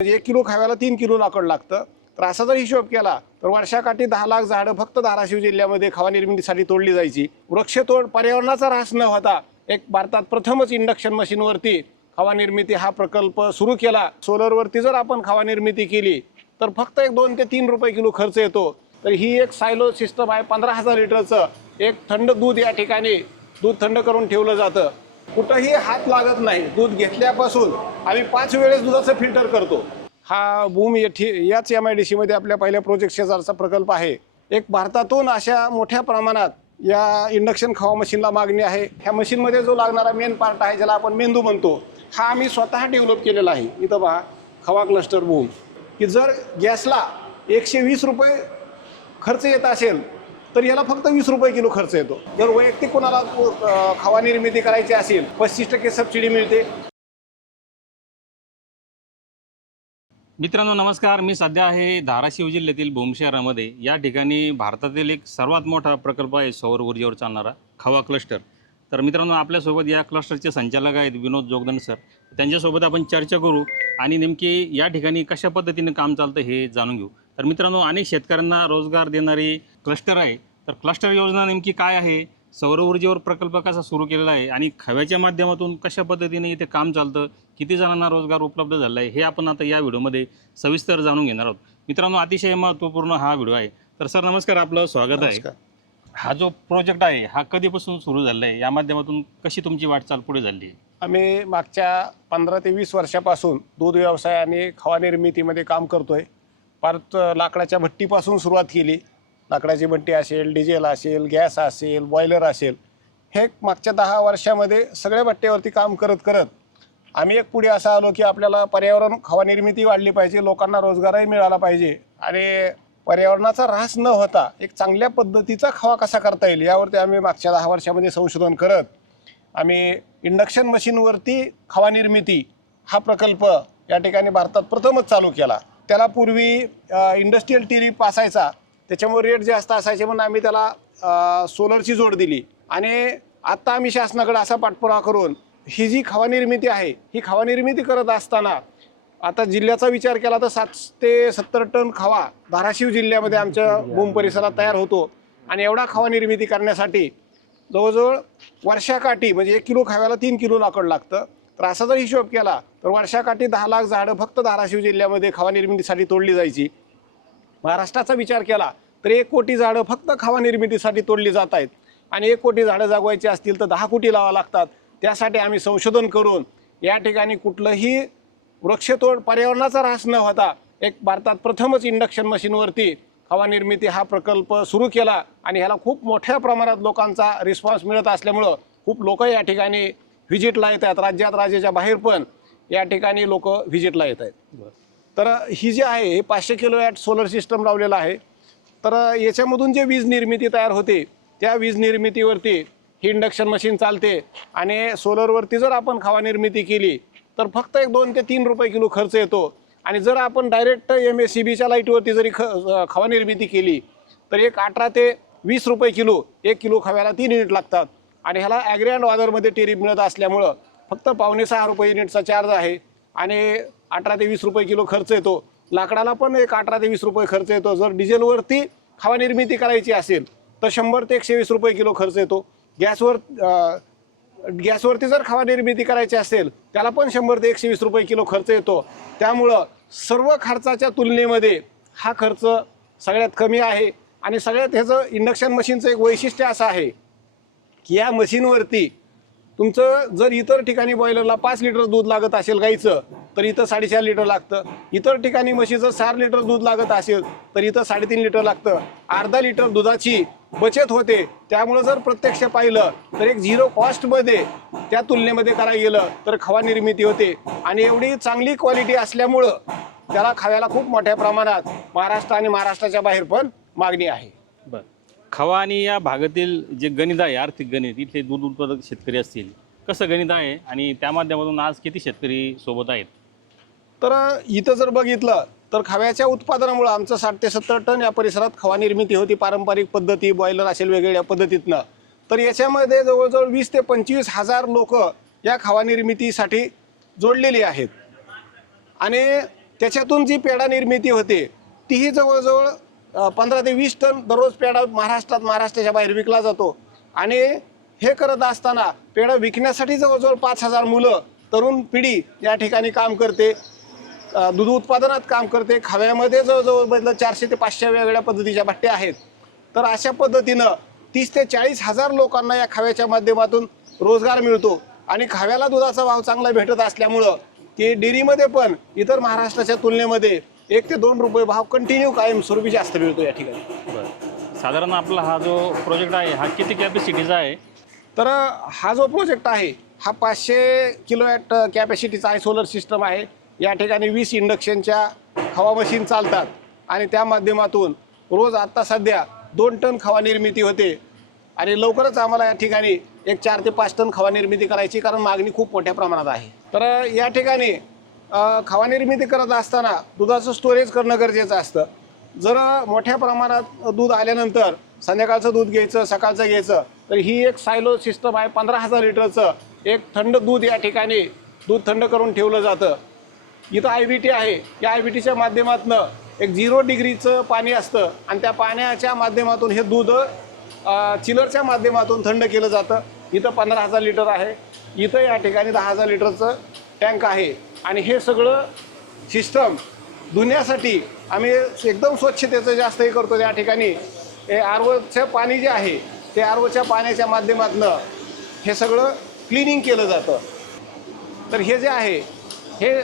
म्हणजे 1 kilo खाव्याला 3 kilo लाकूड लागतं। तर असा जर हिशोब केला तर वर्षाकाठी 10 लाख झाडं फक्त धाराशिव जिल्ह्यामध्ये खवा निर्मितीसाठी तोडली जायची। वृक्षतोड पर्यावरणाचा ऱ्हास न होता एक भारतात प्रथमच इंडक्शन मशीनवरती खवा निर्मिती हा प्रकल्प सुरू केला। सोलरवरती जर आपण खवा निर्मिती केली तर फक्त एक 2 ते 3 रुपये किलो खर्च येतो। तर ही एक सायलो सिस्टम आहे। 15,000 लिटरचं एक थंड दूध या ठिकाणी दूध थंड करून ठेवलं जातं। कुठंही हात लागत नाही। दूध घेतल्यापासून आम्ही 5 वेळेस दुधाचं फिल्टर करतो। हा बूम याच MIDC मध्ये आपल्या पहिल्या प्रोजेक्ट शेजारचा प्रकल्प आहे। एक भारतातून अशा मोठ्या प्रमाणात या इंडक्शन खवा मशीनला मागणी आहे। ह्या मशीनमध्ये जो लागणारा मेन पार्ट आहे ज्याला आपण मेंदू म्हणतो हा आम्ही स्वतः डेव्हलप केलेला आहे। इथं पहा खवा क्लस्टर बूम की जर गॅसला 120 रुपये खर्च येत असेल तर याला फक्त 20 रुपये किलो खर्च येतो। जर वैयक्तिक कोणाला खवा निर्मिती करायची असेल 35% सबसिडी मिळते। मित्रांनो नमस्कार, मी सध्या आहे धाराशिव जिल्ह्यातील भूम शहरामध्ये। या ठिकाणी भारतातील एक सर्वात मोठा प्रकल्प आहे सौर ऊर्जेवर चालणारा खवा क्लस्टर। तर मित्रांनो आपल्यासोबत या क्लस्टरचे संचालक आहेत विनोद जोगदंड सर। त्यांच्यासोबत आपण चर्चा करू आणि नेमकी या ठिकाणी कशा पद्धतीने काम चालतं हे जाणून घेऊ। तर मित्रांनो अनेक शेतकऱ्यांना रोजगार देणारी क्लस्टर आहे। तर क्लस्टर योजना नेमकी काय आहे, सौर ऊर्जेवर प्रकल्प कसा सुरू केलेला आहे आणि खव्याच्या माध्यमातून कशा पद्धतीने इथे काम चालतं, किती जणांना रोजगार उपलब्ध झाला आहे हे आपण आता या व्हिडिओमध्ये सविस्तर जाणून घेणार आहोत। मित्रांनो अतिशय महत्त्वपूर्ण हा व्हिडिओ आहे। तर सर नमस्कार, आपलं स्वागत आहे। हा जो प्रोजेक्ट आहे हा कधीपासून सुरू झाला आहे, या माध्यमातून कशी तुमची वाटचाल पुढे झाली आहे? आम्ही मागच्या 15 ते 20 वर्षापासून दूध व्यवसाय आणि खवा निर्मितीमध्ये काम करतोय। परत लाकडाच्या भट्टीपासून सुरुवात केली। लाकडाची भट्टी असेल, डिझेल असेल, गॅस असेल, बॉयलर असेल, हे मागच्या 10 वर्षामध्ये सगळ्या भट्टीवरती काम करत करत आम्ही एक पुढे असं आलो की आपल्याला पर्यावरण खवा निर्मिती वाढली पाहिजे, लोकांना रोजगारही मिळाला पाहिजे आणि पर्यावरणाचा ऱ्हास न होता एक चांगल्या पद्धतीचा खवा कसा करता येईल यावरती आम्ही मागच्या 10 वर्षामध्ये संशोधन करत आम्ही इंडक्शन मशीनवरती खवा निर्मिती हा प्रकल्प या ठिकाणी भारतात प्रथमच चालू केला। त्याला पूर्वी इंडस्ट्रियल टिरीप असायचा, त्याच्यामुळे रेट जास्त असायचे म्हणून आम्ही त्याला सोलरची जोड दिली आणि आता आम्ही शासनाकडे असा पाठपुरावा करून ही जी खवा निर्मिती आहे ही खवा निर्मिती करत असताना आता जिल्ह्याचा विचार केला तर 7 ते 70 टन खवा धाराशिव जिल्ह्यामध्ये आमच्या भूम परिसरात तयार होतो आणि एवढा खवा निर्मिती करण्यासाठी जवळजवळ वर्षाकाठी म्हणजे 1 किलो खाव्याला 3 किलो लाकूड लागतं। तर असा जर हिशोब केला तर वर्षाकाठी 10 लाख झाडं फक्त धाराशिव जिल्ह्यामध्ये खवा निर्मितीसाठी तोडली जायची। महाराष्ट्राचा विचार केला तर 1 कोटी झाडं फक्त खवा निर्मितीसाठी तोडली जात आहेत आणि 1 कोटी झाडं जागवायची असतील तर 10 कोटी लावा लागतात। त्यासाठी आम्ही संशोधन करून या ठिकाणी कुठलंही वृक्षतोड पर्यावरणाचा ऱ्हास न होता एक भारतात प्रथमच इंडक्शन मशीनवरती खवा निर्मिती हा प्रकल्प सुरू केला आणि ह्याला खूप मोठ्या प्रमाणात लोकांचा रिस्पॉन्स मिळत असल्यामुळं खूप लोक या ठिकाणी व्हिजिटला येत आहेत। राज्यात राज्याच्या बाहेर पण या ठिकाणी लोक व्हिजिटला येत आहेत। तर ही जी आहे हे 500 किलोवॅट सोलर सिस्टम लावलेलं आहे। तर याच्यामधून जे वीज निर्मिती तयार होते त्या वीज निर्मितीवरती ही इंडक्शन मशीन चालते आणि सोलरवरती जर आपण खवा निर्मिती केली तर फक्त एक 2 ते 3 रुपये किलो खर्च येतो आणि जर आपण डायरेक्ट MACBच्या लाईटवरती जरी खवा निर्मिती केली तर एक 18 ते 20 रुपये किलो 1 किलो खव्याला 3 युनिट लागतात आणि ह्याला ॲग्री अँड वादरमध्ये टेरिफ मिळत असल्यामुळं फक्त 5.5 रुपये युनिटचा चार्ज आहे आणि 18 ते 20 रुपये किलो खर्च येतो। लाकडाला पण एक 18 ते 20 रुपये खर्च येतो। जर डिझेलवरती खवा निर्मिती करायची असेल तर 100 ते 120 रुपये किलो खर्च येतो। गॅसवरती जर खवा निर्मिती करायची असेल त्याला पण 100 ते 120 रुपये किलो खर्च येतो। त्यामुळं सर्व खर्चाच्या तुलनेमध्ये हा खर्च सगळ्यात कमी आहे आणि सगळ्यात ह्याचं इंडक्शन मशीनचं एक वैशिष्ट्य असं आहे की या मशीनवरती तुमचं जर इतर ठिकाणी बॉयलरला 5 लिटर दूध लागत असेल गाईचं तर इथं 4.5 लिटर लागतं। इतर ठिकाणी म्हशीचं 4 लिटर दूध लागत असेल तर इथं 3.5 लिटर लागतं। अर्धा लिटर दुधाची बचत होते। त्यामुळं जर प्रत्यक्ष पाहिलं तर एक 0 कॉस्टमध्ये त्या तुलनेमध्ये करायला गेलं तर खवा निर्मिती होते आणि एवढी चांगली क्वालिटी असल्यामुळं त्याला खव्याला खूप मोठ्या प्रमाणात महाराष्ट्र आणि महाराष्ट्राच्या बाहेर पण मागणी आहे। बरं, खवा आणि या भागातील जे गणित आहे, आर्थिक गणित, इथले दूध उत्पादक शेतकरी असतील, कसं गणित आहे आणि त्या माध्यमातून आज किती शेतकरी सोबत आहेत? तर इथं जर बघितलं तर खव्याच्या उत्पादनामुळे आमचं 60 ते 70 टन या परिसरात खवा निर्मिती होती पारंपरिक पद्धती, बॉयलर असेल वेगवेगळ्या पद्धतीतनं। तर याच्यामध्ये जवळजवळ 20 ते 25 हजार लोक या खवा निर्मितीसाठी जोडलेली आहेत आणि त्याच्यातून जी पेढा निर्मिती होते तीही जवळजवळ 15 ते 20 टन दररोज पेढा महाराष्ट्राच्या बाहेर विकला जातो. आणि हे करत असताना पेढा विकण्यासाठी जवळजवळ 5,000 मुलं तरुण पिढी या ठिकाणी काम करते, दूध उत्पादनात काम करते. खव्यामध्ये जवळजवळ 400 ते 500 वेगवेगळ्या पद्धतीच्या भट्ट्या आहेत. तर अशा पद्धतीनं 30 ते 40 हजार लोकांना या खव्याच्या माध्यमातून रोजगार मिळतो. आणि खव्याला दुधाचा भाव चांगला भेटत असल्यामुळं की डेअरीमध्ये पण इतर महाराष्ट्राच्या तुलनेमध्ये 1 ते 2 रुपये भाव कंटिन्यू कायमस्वरूपी जास्त मिळतो या ठिकाणी. बरं, साधारण आपला हा जो प्रोजेक्ट आहे हा किती कॅपॅसिटीचा आहे? तर हा जो प्रोजेक्ट आहे हा 500 किलोवॅट कॅपॅसिटीचा आहे, सोलर सिस्टम आहे. या ठिकाणी 20 इंडक्शनच्या खवा मशीन चालतात आणि त्या माध्यमातून रोज आत्ता सध्या 2 टन खवा निर्मिती होते. आणि लवकरच आम्हाला या ठिकाणी 4 ते 5 टन खवा निर्मिती करायची, कारण मागणी खूप मोठ्या प्रमाणात आहे. तर या ठिकाणी खवा निर्मिती करत असताना दुधाचं स्टोरेज करणं गरजेचं असतं. जर मोठ्या प्रमाणात दूध आल्यानंतर संध्याकाळचं दूध घ्यायचं, सकाळचं घ्यायचं, तर ही एक सायलो सिस्टम आहे. 15,000 लिटरचं एक थंड दूध या ठिकाणी दूध थंड करून ठेवलं जातं. इथं IBT आहे. या IBTच्या माध्यमातून एक 0 डिग्रीचं पाणी असतं आणि त्या पाण्याच्या माध्यमातून हे दूध चिलरच्या माध्यमातून थंड केलं जातं. इथं 15,000 लिटर आहे. इथं या ठिकाणी 10,000 लिटरचं टँक आहे. आणि हे सगळं सिस्टम धुण्यासाठी आम्ही एकदम स्वच्छतेचं जास्त हे करतो. त्या ठिकाणी हे ROचं पाणी जे आहे ते ROच्या पाण्याच्या माध्यमातून हे सगळं क्लिनिंग केलं जातं. तर हे जे आहे हे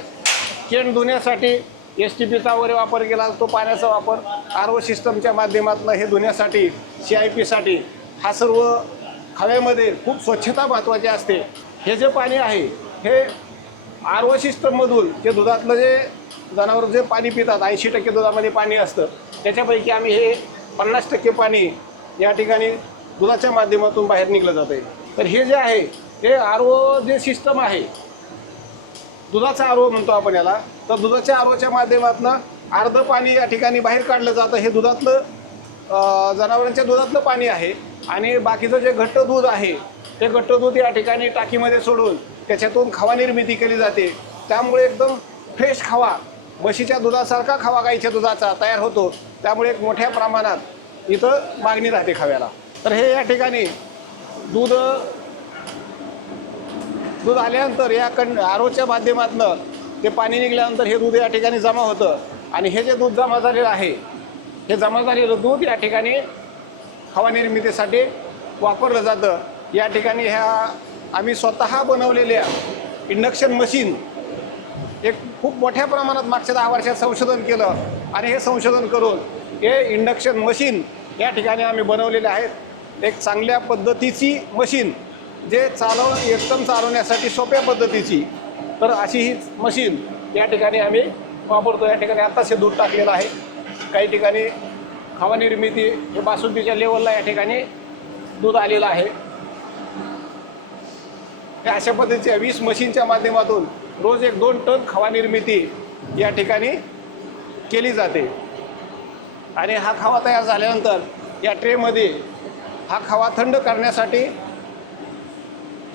केन धुण्यासाठी STPचा वगैरे वापर केला जातो. पाण्याचा वापर RO सिस्टमच्या माध्यमातून हे धुण्यासाठी CIPसाठी हा सर्व खव्यामध्ये खूप स्वच्छता महत्त्वाची असते. हे जे पाणी आहे हे RO सिस्टममधून ते दुधातलं जे जनावर जे पाणी पितात 80% दुधामध्ये पाणी असतं, त्याच्यापैकी आम्ही हे 50% पाणी या ठिकाणी दुधाच्या माध्यमातून बाहेर निघलं जातं आहे. तर हे जे आहे ते RO जे सिस्टम आहे, दुधाचा RO म्हणतो आपण याला. तर दुधाच्या ROच्या माध्यमातून अर्धं पाणी या ठिकाणी बाहेर काढलं जातं. हे दुधातलं जनावरांच्या दुधातलं पाणी आहे. आणि बाकीचं जे घट्ट दूध आहे ते घट्ट दूध या ठिकाणी टाकीमध्ये सोडून त्याच्यातून खवा निर्मिती केली जाते. त्यामुळे एकदम फ्रेश खवा, म्हशीच्या दुधासारखा खवा गाईच्या दुधाचा तयार होतो. त्यामुळे एक मोठ्या प्रमाणात इथं मागणी राहते खव्याला. तर हे या ठिकाणी दूध आल्यानंतर या ROच्या माध्यमातून ते पाणी निघाल्यानंतर हे दूध या ठिकाणी जमा होतं. आणि हे जे दूध जमा झालेलं आहे हे जमा झालेलं दूध या ठिकाणी खवा निर्मितीसाठी वापरलं जातं. या ठिकाणी ह्या आम्ही स्वतः बनवलेल्या इंडक्शन मशीन एक खूप मोठ्या प्रमाणात मागच्या 10 वर्षात संशोधन केलं. आणि हे संशोधन करून हे इंडक्शन मशीन या ठिकाणी आम्ही बनवलेले आहेत. एक चांगल्या पद्धतीची मशीन जे एकदम चालवण्यासाठी सोप्या पद्धतीची. तर अशी ही मशीन या ठिकाणी आम्ही वापरतो. या ठिकाणी आत्ताच हे दूध टाकलेलं आहे. काही ठिकाणी खवा निर्मिती हे बासुंदीच्या लेवलला या ठिकाणी दूध आलेलं आहे. हे अशा पद्धतीच्या 20 मशीनच्या माध्यमातून रोज 1-2 टन खवा निर्मिती या ठिकाणी केली जाते. आणि हा खवा तयार झाल्यानंतर या ट्रेमध्ये हा खवा थंड करण्यासाठी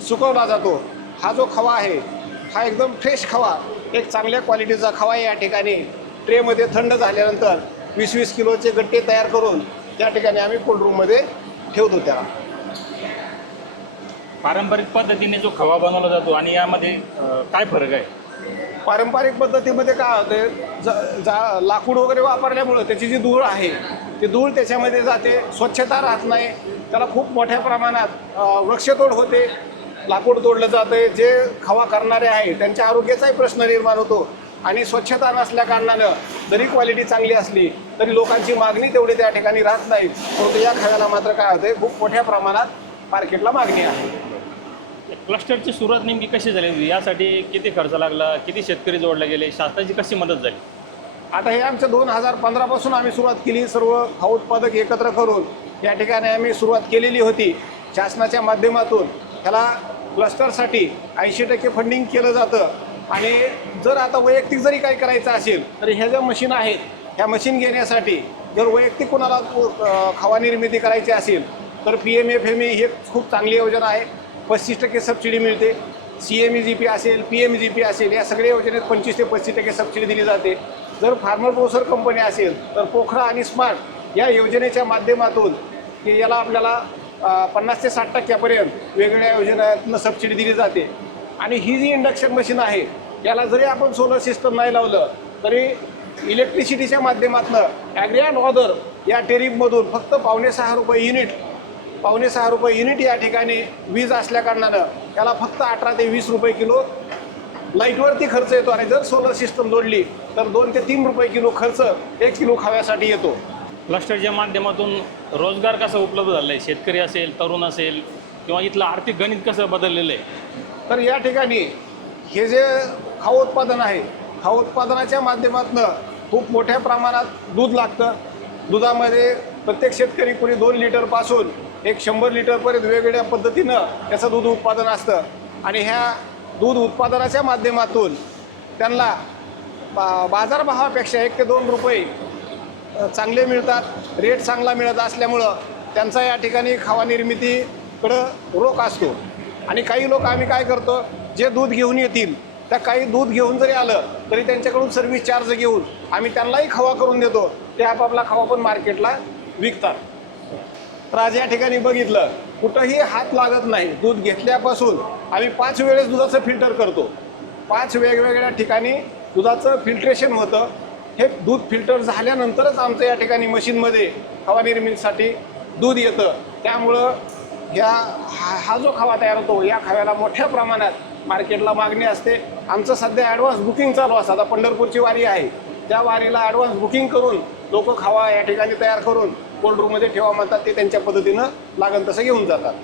सुकवला जातो. हा जो खवा आहे हा एकदम फ्रेश खवा, एक चांगल्या क्वालिटीचा खवा या ठिकाणी ट्रेमध्ये थंड झाल्यानंतर 20-20 किलोचे गट्टे तयार करून त्या ठिकाणी आम्ही कोल्ड रूममध्ये ठेवतो. त्याला पारंपरिक पद्धतीने जो खवा बनवला जातो आणि यामध्ये काय फरक आहे? पारंपरिक पद्धतीमध्ये काय होते, लाकूड वगैरे वापरल्यामुळं त्याची जी धूळ आहे ती धूळ त्याच्यामध्ये जाते, स्वच्छता राहत नाही. त्याला खूप मोठ्या प्रमाणात वृक्षतोड होते, लाकूड तोडलं जातं. जे खवा करणारे आहे त्यांच्या आरोग्याचाही प्रश्न निर्माण होतो. आणि स्वच्छता नसल्या कारणानं जरी क्वालिटी चांगली असली तरी लोकांची मागणी तेवढी त्या ठिकाणी राहत नाही. परंतु या खव्याला मात्र काय होते, खूप मोठ्या प्रमाणात मार्केटला मागणी आहे. क्लस्टरची सुरुवात नेमकी कशी झाली? यासाठी किती खर्च लागला, किती शेतकरी जोडले गेले, शासनाची कशी मदत झाली? आता हे आमच्या 2015 पासून आम्ही सुरुवात केली. सर्व खवा उत्पादक एकत्र करून या ठिकाणी आम्ही सुरुवात केलेली होती. शासनाच्या माध्यमातून त्याला क्लस्टरसाठी 80% फंडिंग केलं जातं. आणि जर आता वैयक्तिक जरी काही करायचं असेल तर ह्या ज्या मशीन आहेत ह्या मशीन घेण्यासाठी जर वैयक्तिक कोणाला खवा निर्मिती करायची असेल तर PMFME ही खूप चांगली योजना आहे. 35% सबसिडी मिळते. CMEGP असेल, PMGP असेल, या सगळ्या योजनेत 25 ते 35% सबसिडी दिली जाते. जर फार्मर प्रोसेसर कंपनी असेल तर पोखरा आणि स्मार्ट या योजनेच्या माध्यमातून की याला आपल्याला 50 ते 60% वेगवेगळ्या योजनांतून सबसिडी दिली जाते. आणि ही जी इंडक्शन मशीन आहे याला जरी आपण सोलर सिस्टम नाही लावलं तरी इलेक्ट्रिसिटीच्या माध्यमातून ॲग्री अँड ऑदर या टेरिफमधून फक्त ₹5.6 युनिट या ठिकाणी वीज असल्याकारणानं त्याला फक्त 18 ते 20 रुपये किलो लाईटवरती खर्च येतो. आणि जर सोलर सिस्टम जोडली तर 2 ते 3 रुपये किलो खर्च 1 किलो खाव्यासाठी येतो. क्लस्टरच्या माध्यमातून रोजगार कसा उपलब्ध झाला आहे, शेतकरी असेल, तरुण असेल, किंवा इथलं आर्थिक गणित कसं बदललेलं आहे? तर या ठिकाणी हे जे खाऊ उत्पादन आहे, खाऊ उत्पादनाच्या माध्यमातून खूप मोठ्या प्रमाणात दूध लागतं. दुधामध्ये प्रत्येक शेतकरी कोणी 2 लिटरपासून 100 लिटरपर्यंत वेगवेगळ्या पद्धतीनं त्याचं दूध उत्पादन असतं. आणि ह्या दूध उत्पादनाच्या माध्यमातून त्यांना बाजारभावापेक्षा 1 ते 2 रुपये चांगले मिळतात. रेट चांगला मिळत असल्यामुळं त्यांचा या ठिकाणी खावा निर्मितीकडं रोख असतो. आणि काही लोक आम्ही काय करतो, जे दूध घेऊन येतील त्या काही दूध घेऊन जरी आलं तरी त्यांच्याकडून सर्व्हिस चार्ज घेऊन आम्ही त्यांनाही खवा करून देतो. ते आपापला खवा पण मार्केटला विकतात. तर आज या ठिकाणी बघितलं कुठंही हात लागत नाही. दूध घेतल्यापासून आम्ही 5 वेळेस दुधाचं फिल्टर करतो. 5 वेगवेगळ्या ठिकाणी दुधाचं फिल्ट्रेशन होतं. हे दूध फिल्टर झाल्यानंतरच आमचं या ठिकाणी मशीनमध्ये खवा निर्मितीसाठी दूध येतं. त्यामुळं हा जो खवा तयार होतो या खव्याला मोठ्या प्रमाणात मार्केटला मागणी असते. आमचं सध्या ॲडव्हान्स बुकिंग चालू असतं. आता पंढरपूरची वारी आहे, त्या वारीला ॲडव्हान्स बुकिंग करून लोक खवा या ठिकाणी तयार करून कोल्ड रूममध्ये ठेवा म्हणतात, ते त्यांच्या पद्धतीनं लागेल तसं घेऊन जातात.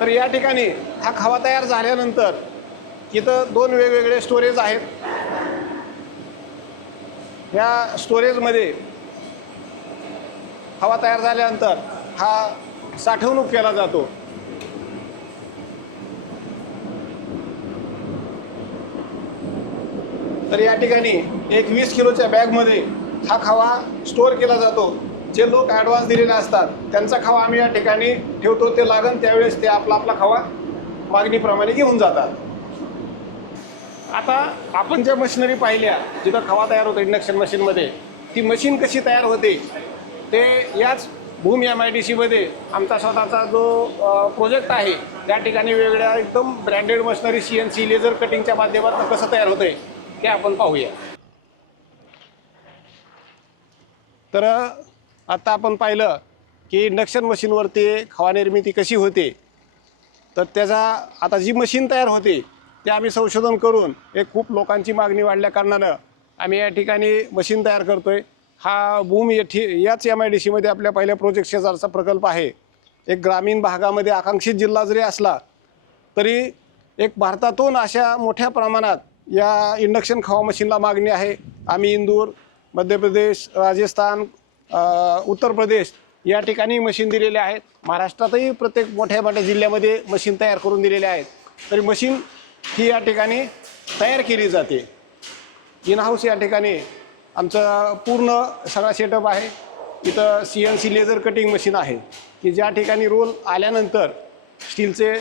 तर या ठिकाणी हा खवा तयार झाल्यानंतर इथं 2 वेगवेगळे स्टोरेज आहेत. ह्या स्टोरेजमध्ये खवा तयार झाल्यानंतर हा साठवणूक केला जातो. तर या ठिकाणी एक 20 किलोच्या बॅगमध्ये हा खवा स्टोअर केला जातो. जे लोक ॲडव्हान्स दिलेले असतात त्यांचा खवा आम्ही या ठिकाणी ठेवतो. ते लागन त्यावेळेस ते आपला खवा मागणीप्रमाणे घेऊन जातात. आता आपण ज्या मशिनरी पाहिल्या जिथं खवा तयार होतो इंडक्शन मशीनमध्ये, ती मशीन कशी तयार होते ते याच भूम MIDCमध्ये आमचा स्वतःचा जो प्रोजेक्ट आहे त्या ठिकाणी वेगवेगळ्या एकदम ब्रँडेड मशिनरी CNC लेझर कटिंगच्या माध्यमातून कसं तयार होतं आहे ते आपण पाहूया. तर आता आपण पाहिलं की इंडक्शन मशीनवरती खवा निर्मिती कशी होते. तर त्याचा आता जी मशीन तयार होते ते आम्ही संशोधन करून एक खूप लोकांची मागणी वाढल्या कारणानं आम्ही या ठिकाणी मशीन तयार करतो आहे. हा भूम याच MIDCमध्ये आपल्या पहिल्या प्रोजेक्ट शेजारचा प्रकल्प आहे. एक ग्रामीण भागामध्ये आकांक्षित जिल्हा जरी असला तरी एक भारतातून अशा मोठ्या प्रमाणात या इंडक्शन खवा मशीनला मागणी आहे. आम्ही इंदूर, मध्य प्रदेश, राजस्थान, उत्तर प्रदेश या ठिकाणी मशीन दिलेले आहेत. महाराष्ट्रातही प्रत्येक मोठ्या मोठ्या जिल्ह्यामध्ये मशीन तयार करून दिलेले आहेत. तरी मशीन ही या ठिकाणी तयार केली जाते. इन हाऊस या ठिकाणी आमचं पूर्ण सगळा सेटअप आहे. इथं CNC लेझर कटिंग मशीन आहे की ज्या ठिकाणी रोल आल्यानंतर स्टीलचे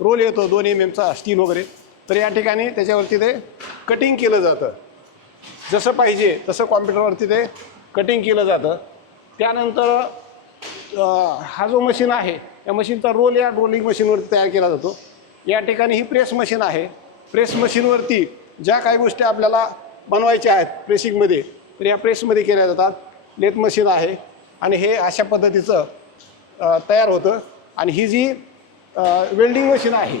रोल येतो 2 mmचा स्टील वगैरे, तर या ठिकाणी त्याच्यावरती ते कटिंग केलं जातं. जसं पाहिजे तसं कॉम्प्युटरवरती ते कटिंग केलं जातं. त्यानंतर हा जो मशीन आहे या मशीनचा रोल या रोलिंग मशीनवरती तयार केला जातो. या ठिकाणी ही प्रेस मशीन आहे. प्रेस मशीनवरती ज्या काही गोष्टी आपल्याला बनवायच्या आहेत प्रेसिंगमध्ये तर या प्रेसमध्ये केल्या जातात. लेथ मशीन आहे आणि हे अशा पद्धतीचं तयार होतं. आणि ही जी वेल्डिंग मशीन आहे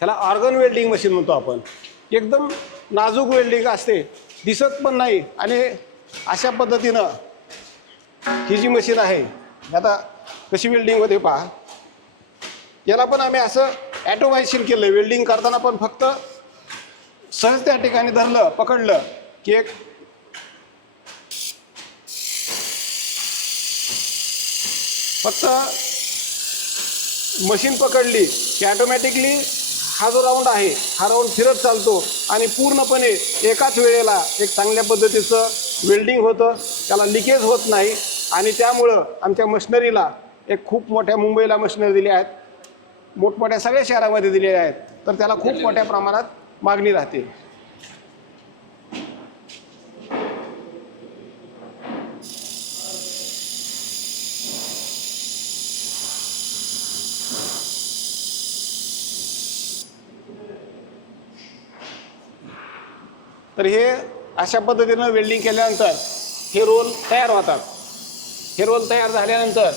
त्याला ऑर्गन वेल्डिंग मशीन म्हणतो आपण. एकदम नाजूक वेल्डिंग असते, दिसत पण नाही. आणि अशा पद्धतीनं ही जी मशीन आहे आता कशी वेल्डिंग होते पहा. याला पण आम्ही असं ॲटोमायझेशन केलं. वेल्डिंग करताना पण फक्त सहज त्या ठिकाणी धरलं, पकडलं की एक फक्त मशीन पकडली की ॲटोमॅटिकली हा जो राऊंड आहे हा राऊंड फिरत चालतो आणि पूर्णपणे एकाच वेळेला एक चांगल्या पद्धतीचं वेल्डिंग होतं. त्याला लिकेज होत नाही. आणि त्यामुळं आमच्या मशिनरीला एक खूप मोठ्या मुंबईला मशिनरी दिल्या आहेत. मोठमोठ्या सगळ्या शहरामध्ये दिलेले आहेत, तर त्याला खूप मोठ्या प्रमाणात मागणी राहते. तर हे अशा पद्धतीनं वेल्डिंग केल्यानंतर हे रोल तयार होतात. हे रोल तयार झाल्यानंतर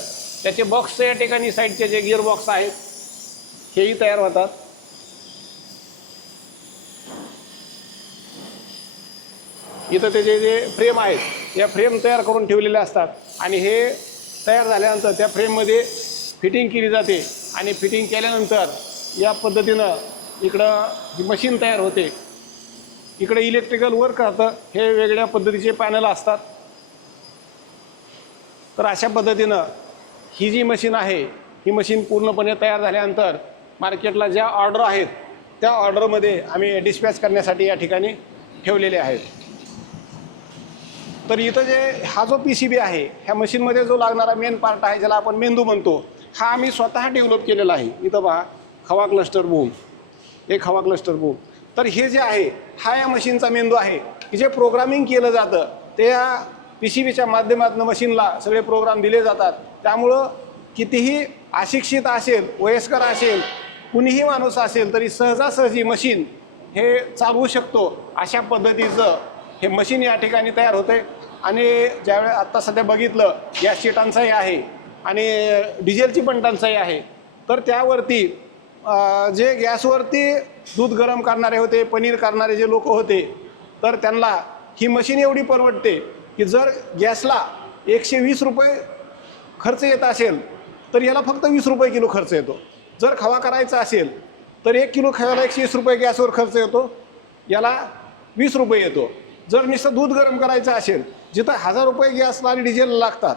त्याचे बॉक्स या ठिकाणी साईडचे जे गिअर बॉक्स आहेत हेही तयार होतात. इथं त्याचे जे फ्रेम आहेत या फ्रेम तयार करून ठेवलेले असतात आणि हे तयार झाल्यानंतर त्या फ्रेममध्ये फिटिंग केली जाते आणि फिटिंग केल्यानंतर या पद्धतीनं इकडं ही मशीन तयार होते. इकडे इलेक्ट्रिकल वर्क राहतं, हे वेगळ्या पद्धतीचे पॅनल असतात. तर अशा पद्धतीनं ही जी मशीन आहे ही मशीन पूर्णपणे तयार झाल्यानंतर मार्केटला ज्या ऑर्डर आहेत त्या ऑर्डरमध्ये आम्ही डिस्पॅच करण्यासाठी या ठिकाणी ठेवलेले आहेत. तर इथं जे हा जो PCB आहे ह्या मशीनमध्ये जो लागणारा मेन पार्ट आहे ज्याला आपण मेंदू म्हणतो, हा आम्ही स्वतः डेव्हलप केलेला आहे. इथं पहा, खवा क्लस्टर बूम, एक खवा क्लस्टर बूम. तर हे जे आहे हा या मशीनचा मेंदू आहे की जे प्रोग्रामिंग केलं जातं ते या PCBच्या माध्यमातून मशीनला सगळे प्रोग्राम दिले जातात. त्यामुळं कितीही अशिक्षित असेल, वयस्कर असेल, कुणीही माणूस असेल तरी सहजासहजी मशीन हे चालवू शकतो. अशा पद्धतीचं हे मशीन या ठिकाणी तयार होते. आणि ज्यावेळेस आत्ता सध्या बघितलं गॅसची टंचाई आहे आणि डिझेलची पण टंचाई आहे, तर त्यावरती जे गॅसवरती दूध गरम करणारे होते, पनीर करणारे जे लोक होते, तर त्यांना ही मशीन एवढी परवडते की जर गॅसला 120 रुपये खर्च येत असेल तर याला फक्त 20 रुपये किलो खर्च येतो. जर खवा करायचा असेल तर 1 किलो खव्याला 120 रुपये गॅसवर खर्च येतो, याला 20 रुपये येतो. जर नुसतं दूध गरम करायचं असेल, जिथं 1000 रुपये गॅसला आणि डिझेलला लागतात,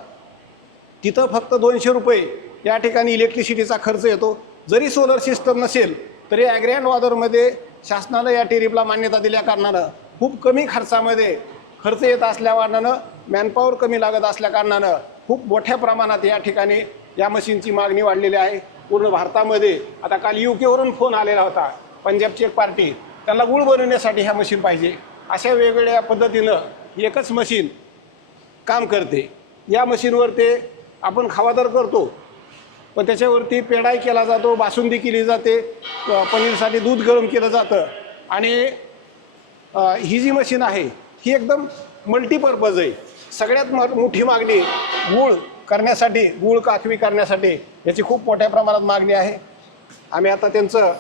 तिथं फक्त 200 रुपये या ठिकाणी इलेक्ट्रिसिटीचा खर्च येतो. जरी सोलर सिस्टम नसेल तरी ॲग्रँड वॉदरमध्ये शासनानं या टेरिफला मान्यता दिल्या कारणानं खूप कमी खर्चामध्ये खर्च येत असल्याकारणानं, मॅनपॉवर कमी लागत असल्याकारणानं खूप मोठ्या प्रमाणात या ठिकाणी या मशीनची मागणी वाढलेली आहे पूर्ण भारतामध्ये. आता काल UK वरून फोन आलेला होता, पंजाबची एक पार्टी, त्यांना गुळ बनवण्यासाठी ह्या मशीन पाहिजे. अशा वेगवेगळ्या पद्धतीनं एकच मशीन काम करते. या मशीनवर ते आपण खवा तर करतो, पण त्याच्यावरती पेढाही केला जातो, बासुंदी केली जाते, पनीरसाठी दूध गरम केलं जातं. आणि ही जी मशीन आहे ही एकदम मल्टीपर्पज आहे. सगळ्यात मोठी मागणी गूळ करण्यासाठी, गूळ काखवी करण्यासाठी याची खूप मोठ्या प्रमाणात मागणी आहे. आम्ही आता त्यांचं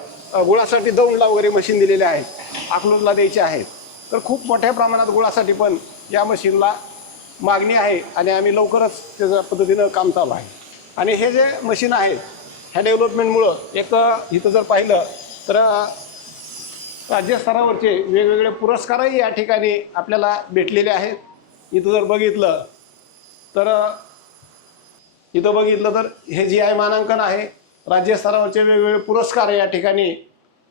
गुळासाठी दौंडला वगैरे मशीन दिलेले आहेत, अकलूजला द्यायचे आहेत. तर खूप मोठ्या प्रमाणात गुळासाठी पण या मशीनला मागणी आहे आणि आम्ही लवकरच त्याच्या पद्धतीनं काम चालू आहे. आणि हे जे मशीन आहेत ह्या डेव्हलपमेंटमुळं एक इथं जर पाहिलं तर राज्यस्तरावरचे वेगवेगळे पुरस्कारही या ठिकाणी आपल्याला भेटलेले आहेत. इथं जर बघितलं तर हे GI मानांकन आहे. राज्यस्तरावरचे वेगवेगळे पुरस्कार या ठिकाणी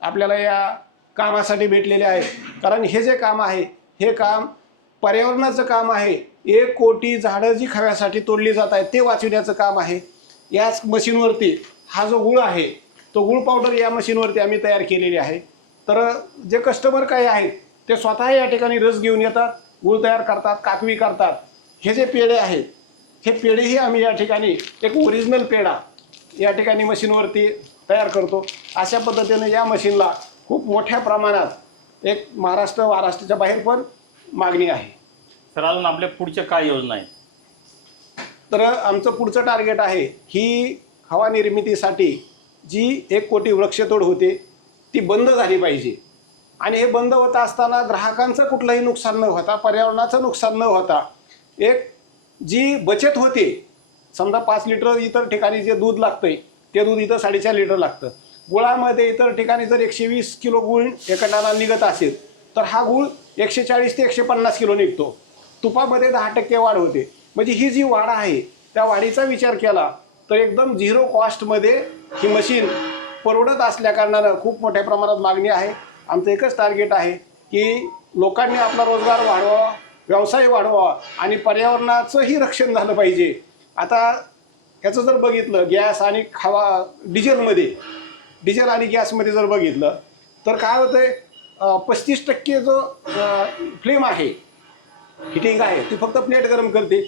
आपल्याला या कामासाठी भेटलेले आहेत. कारण हे जे काम आहे हे काम पर्यावरणाचं काम आहे. 1 कोटी झाडं जी खव्यासाठी तोडली जात आहेत ते वाचविण्याचं काम आहे. याच मशीनवरती हा जो गुळ आहे तो गुळ पावडर या मशीनवरती आम्ही तयार केलेली आहे. तर जे कस्टमर काही आहेत ते स्वतः या ठिकाणी रस घेऊन येतात, गुळ तयार करतात, काकवी करतात. हे जे पेढे आहेत हे पेढेही आम्ही या ठिकाणी एक ओरिजिनल पेढा या ठिकाणी मशीनवरती तयार करतो. अशा पद्धतीने या मशीनला खूप मोठ्या प्रमाणात एक महाराष्ट्राच्या बाहेर पण मागणी आहे. सर, अजून आपल्या पुढच्या काय योजना आहेत? तर आमचं पुढचं टार्गेट आहे ही हवा निर्मितीसाठी जी 1 कोटी वृक्षतोड होते ती बंद झाली पाहिजे. आणि हे बंद होत असताना ग्राहकांचं कुठलंही नुकसान न होता, पर्यावरणाचं नुकसान न होता, एक जी बचत होते. समजा 5 लिटर इतर ठिकाणी जे दूध लागतंय ते दूध इथं 4.5 लिटर लागतं. गुळामध्ये इतर ठिकाणी जर 120 किलो गुळ एका टनाला निघत असेल तर हा गुळ 140 ते 150 किलो निघतो. तुपामध्ये 10% वाढ होते. म्हणजे ही जी वाढ आहे त्या वाढीचा विचार केला तर एकदम 0 कॉस्टमध्ये ही मशीन परवडत असल्याकारणानं खूप मोठ्या प्रमाणात मागणी आहे. आमचं एकच टार्गेट आहे की लोकांनी आपला रोजगार वाढवावा, व्यवसाय वाढवा आणि पर्यावरणाचंही रक्षण झालं पाहिजे. आता ह्याचं जर बघितलं गॅस आणि खवा डिझेलमध्ये डिझेल आणि गॅसमध्ये जर बघितलं तर काय होतंय 35% जो फ्लेम आहे हिटिंग आहे ती फक्त प्लेट गरम करते.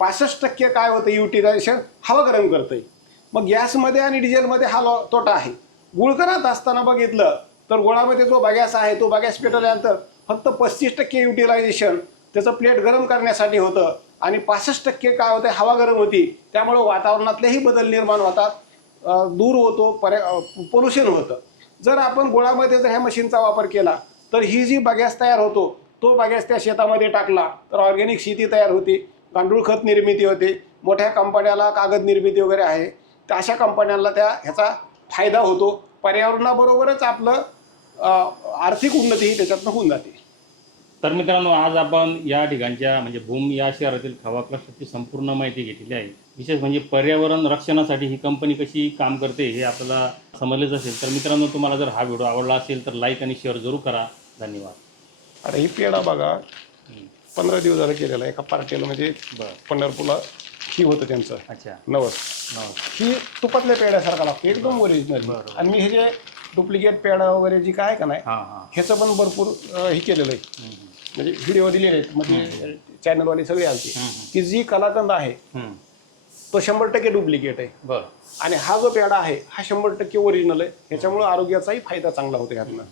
65% काय होतं युटिलायझेशन हवा गरम करते. मग गॅसमध्ये आणि डिझेलमध्ये हा तोटा आहे. गुळ करत असताना बघितलं तर गुळामध्ये जो बगॅस आहे तो बगॅस पेटवल्यानंतर फक्त 35% युटिलायझेशन त्याचं प्लेट गरम करण्यासाठी होतं आणि 65% काय होतं हवा गरम होती. त्यामुळं वातावरणातलेही बदल निर्माण होतात, दूर होतो, पोल्युशन होतं. जर आपण गुळामध्ये जर ह्या मशीनचा वापर केला तर ही जी बगॅस तयार होतो तो बगॅस त्या शेतामध्ये टाकला तर ऑर्गॅनिक शेती तयार होते, गांडूळ खत निर्मिती होते. मोठ्या कंपन्याला कागद निर्मिती वगैरे आहे तर अशा कंपन्यांना ह्याचा फायदा होतो. पर्यावरणाबरोबरच आपलं आर्थिक उन्नतीही त्याच्यातनं होऊन जाते. तर मित्रांनो, आज आपण या ठिकाणच्या म्हणजे भूम या शहरातील खवा क्लस्टरची संपूर्ण माहिती घेतलेली आहे. विशेष म्हणजे पर्यावरण रक्षणासाठी ही कंपनी कशी काम करते हे आपल्याला समजलेच असेल. तर मित्रांनो, तुम्हाला जर हा व्हिडिओ आवडला असेल तर लाईक आणि शेअर जरूर करा. धन्यवाद. आता ही पेढा बघा 15 दिवस झालं केलेला एका पार्टीला, म्हणजे पंढरपूरला ही होतं त्यांचं अच्छा, नवस. ही तुपातल्या पेढ्यासारखा लागतो, एकदम ओरिजिनल. आणि मी हे जे डुप्लिकेट पेढा वगैरे जी काय का नाही ह्याचं पण भरपूर हे केलेलं आहे, म्हणजे व्हिडिओ दिलेले आहेत. म्हणजे चॅनलवाले सगळे आलते की जी कलाकंद आहे तो 100% डुप्लिकेट आहे आणि हा जो पेढा आहे हा 100% ओरिजिनल आहे. ह्याच्यामुळे आरोग्याचाही फायदा चांगला होतो ह्यातनं.